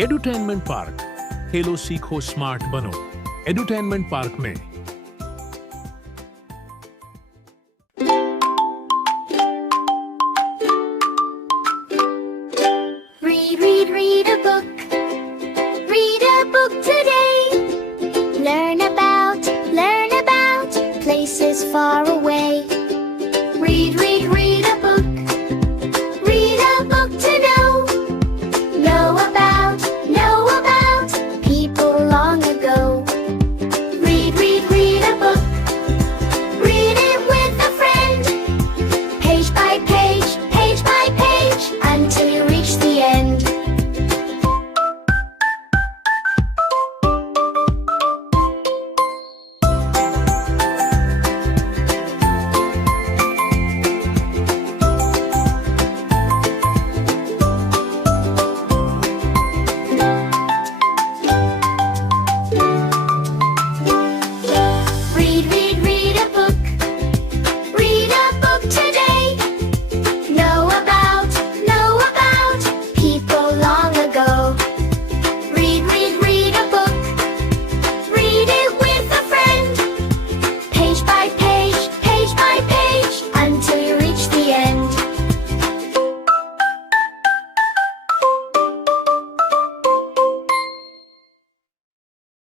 Edutainment park, खेलो सीखो smart बनो। Edutainment park में Read a book. Read a book today.